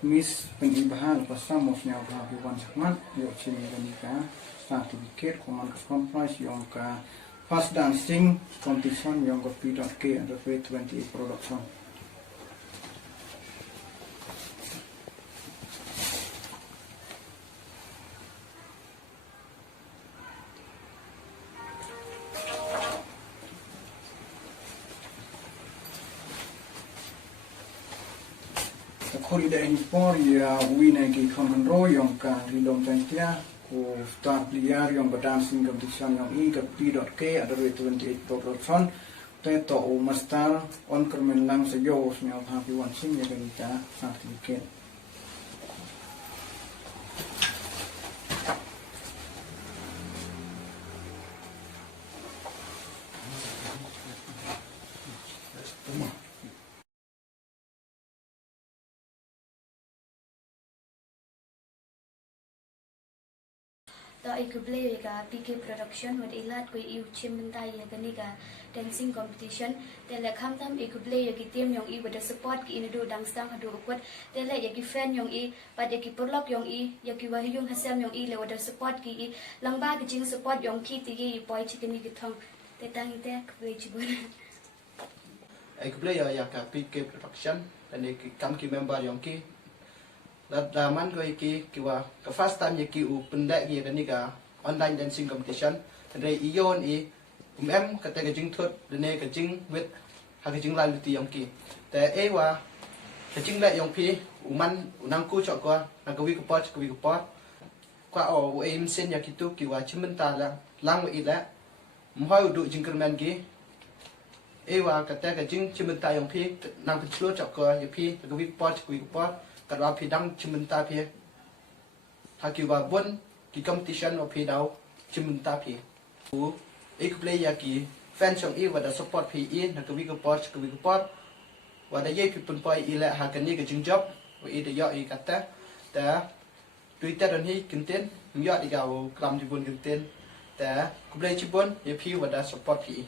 Miss pengibahan pasamos niya kahiwan sakman yo chimiganika certificate command conference yung ka fast dancing competition yung ka P.K under 28 production. Holiday in por ya wina ki konro yung ka rilom tantia ku start liar yung dancing competition yung i ka P.K ada 28 production teto o master on kermen lang sa yo niya happy one sing ya ganita certificate. Da ikubli ga PK production with ilat ko iu chimenta ya ganiga dancing competition tele khamtam ikubli ya ki team yong i with support ki inudu dangstang adu ukut tele ya ki fan yong i pad ya ki porlok yong i ya ki wahyung hasam yong i le with support ki i langba ki jing support yong ki ti gi boy chikini ki thong tetang ite kubli chibun ikubli ya ka PK production dan ki kam ki member yong ki daman ko iki kiwa ka first time yaki u pendek ye kani ka online dancing competition tadai iyon kata ka jing thot dene ka jing with ha ka jing la luti yong ki ta ewa ka jing la yong pi uman unang ku chok ko na ka wi ko pot kwa o aim sen yaki tu kiwa chimenta la lang wi la mhoi du jing kerman ki ewa kata ka jing chimenta yong pi nang ka chlo chok ko yapi ka wi ko pot kalau pidang cimentar pih, hakiwa bon di competition of pidau cimentar pih. Ik play ya ki fans yang wada support pih nak kewi kepot, wada ye pun poi ila hakani ke jingjop, wada ya kata, dah Twitter dan hi kinten, ya di kau kelam jibun kinten, dah play cibun ye pih wada support pih.